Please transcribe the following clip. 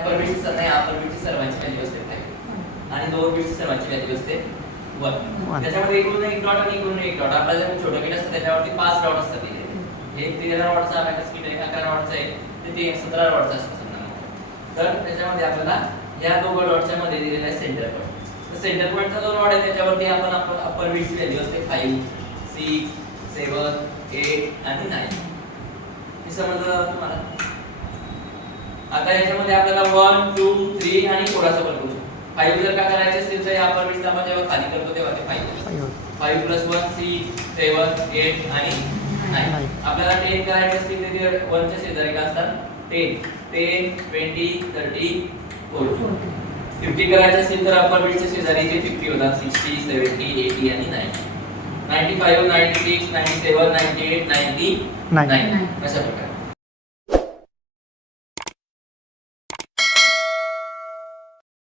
अपर बीटची नाही अपर बीटची सर्वांची व्हॅल्यू असते 5 आणि लोअर बीटची सर्वांची व्हॅल्यू असते 1. त्याच्यामध्ये एकूण एक डॉट आणि एकूण एक डॉट. आपल्याला जर छोटं किट असतं त्याच्यावरती 5 डॉट असतात. हे 13 वॉटचा अबॅकस किट आहे, 11 वॉटचा आहे, ते 17 वॉटचा असतं समजा. तर त्याच्यामध्ये आपल्याला या दोघं डॉटच्या मध्ये दिलेला आहे सेंटर पॉईंट. तर सेंटर पॉईंटचा जो नॉड आहे त्याच्यावरती आपण अपर बीटची व्हॅल्यू असते 5, 6, 7, 8 आणि 9. हे समजलं तुम्हाला? आता याच्यामध्ये आपल्याला 1, 2, 3 आणि 4 असं करू शकतो. 5 जर का करायचे असतील तर अपर बीट आपण जेव्हा खाली करतो तेव्हा ते 5 प्लस 1 6 7 8 आणि 9. आपल्याला 10 करायचे असतील तर ते 1 च्या शेजारी का असतात 10 10 20 30 40. 50 करायचे असतील तर अपर बीटच्या शेजारी ते 50 होतात 60 70 80 आणि 90. 95 96 97 98 99 अशा प्रकारे.